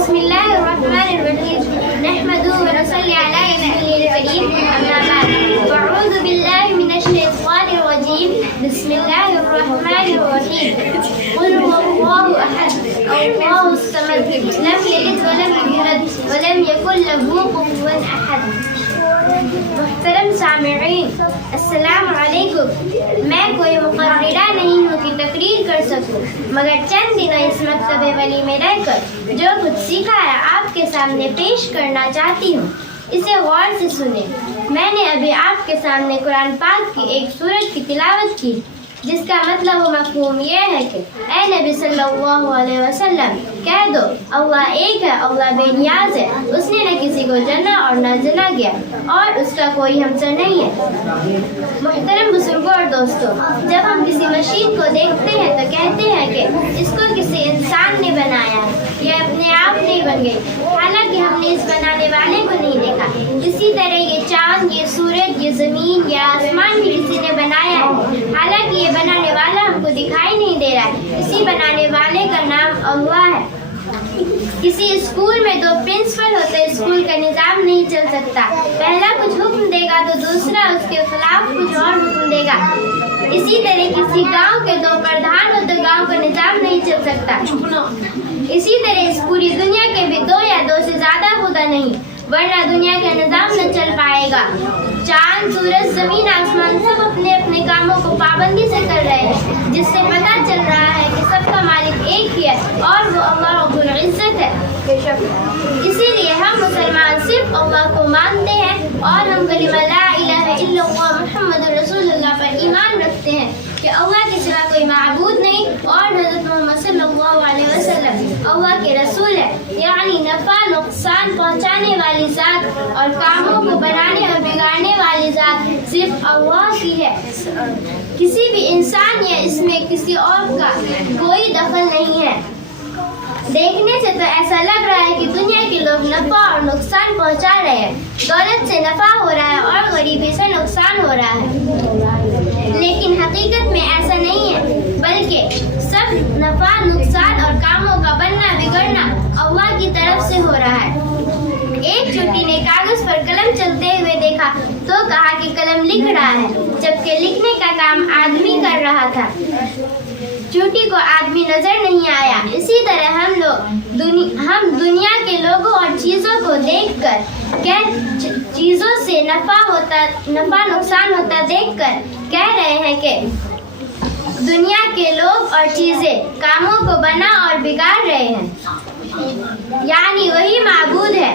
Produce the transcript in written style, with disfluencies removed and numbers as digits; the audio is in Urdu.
بسم الله الرحمن الرحيم نحمده ونصلي على رسوله الكريم أما بعد أعوذ بالله من الشيطان الرجيم بسم الله الرحمن الرحيم قل هو الله أحد الله الصمد لم يلد ولم يولد ولم يكن له كفوا أحد. محترم سامعین السلام علیکم. میں کوئی مقررہ نہیں ہوں کہ تقریر کر سکوں، مگر چند دنوں اس مکتب ولی میں رہ کر جو کچھ سیکھا ہے آپ کے سامنے پیش کرنا چاہتی ہوں. اسے غور سے سنیں. میں نے ابھی آپ کے سامنے قرآن پاک کی ایک سورت کی تلاوت کی جس کا مطلب و مفہوم یہ ہے کہ اے نبی صلی اللہ علیہ وسلم کہہ دو اللہ ایک ہے، اللہ بے نیاز ہے، اس نے نہ کسی کو جنا اور نہ جنا گیا اور اس کا کوئی ہمسر نہیں ہے. محترم بزرگوں اور دوستوں، جب ہم کسی مشین کو دیکھتے ہیں تو کہتے ہیں کہ اس کو کسی انسان نے بنایا ہے، یہ اپنے آپ نہیں بن گئی، حالانکہ ہم نے اس بنانے والے کو نہیں دیکھا. اسی طرح یہ چاند، یہ سورج، یہ زمین، یہ آسمان بھی کسی نے بنایا ہے، حالانکہ یہ بنانے والا ہم کو دکھائی نہیں دے رہا ہے. اسی بنانے والے کا نام اللہ ہے. کسی اسکول میں دو پرنسپل ہوتے، اسکول کا نظام نہیں چل سکتا. پہلا کچھ حکم دے گا تو دوسرا اس کے خلاف کچھ اور حکم دے گا. اسی طرح کسی گاؤں کے دو پردھان ہو تو گاؤں کا نظام نہیں چل سکتا. اسی طرح اس پوری دنیا کے بھی دو یا دو سے زیادہ خدا نہیں، ورنہ دنیا کا نظام نہ چل پائے گا. چاند، سورج، زمین، آسمان سب اپنے اپنے کاموں کو پابندی سے کر رہے ہیں، جس سے پتہ چل رہا ہے کہ سب کا مالک ایک ہی ہے اور وہ اللہ رب العزت ہے. اسی لیے ہم مسلمان صرف اللہ کو مانتے ہیں اور ہم کلمہ لا الہ الا اللہ محمد رسول اللہ پر ایمان رکھتے ہیں کہ اللہ کے سوا کوئی معبود نہیں اور حضرت محمد صلی اللہ علیہ وسلم اللہ کے رسول ہے. یعنی نفع نقصان پہنچانے والی ذات اور کاموں کو بنانے اور بگاڑنے والی ذات صرف اللہ کی ہے. کسی بھی انسان یا اس میں کسی اور کا کوئی دخل نہیں ہے. دیکھنے سے تو ایسا لگ رہا ہے کہ دنیا کے لوگ نفع اور نقصان پہنچا رہے ہیں، دولت سے نفع ہو رہا ہے اور غریبی سے نقصان ہو رہا ہے. لیکن حقیقت میں ایسا نہیں ہے، بلکہ سب نفع نقصان اور کاموں کا بننا بگڑنا اللہ کی طرف سے ہو رہا ہے. ایک چوٹی نے کاغذ پر قلم چلتے ہوئے دیکھا تو کہا کہ قلم لکھ رہا ہے، جبکہ لکھنے کا کام آدمی کر رہا تھا. چوٹی کو آدمی نظر نہیں آیا. اسی طرح ہم دنیا کے لوگوں اور چیزوں کو دیکھ کر چیزوں سے نفع نقصان ہوتا دیکھ کر کہہ رہے ہیں کہ دنیا کے لوگ اور چیزیں کاموں کو بنا اور بگاڑ رہے ہیں، یعنی وہی معبود ہے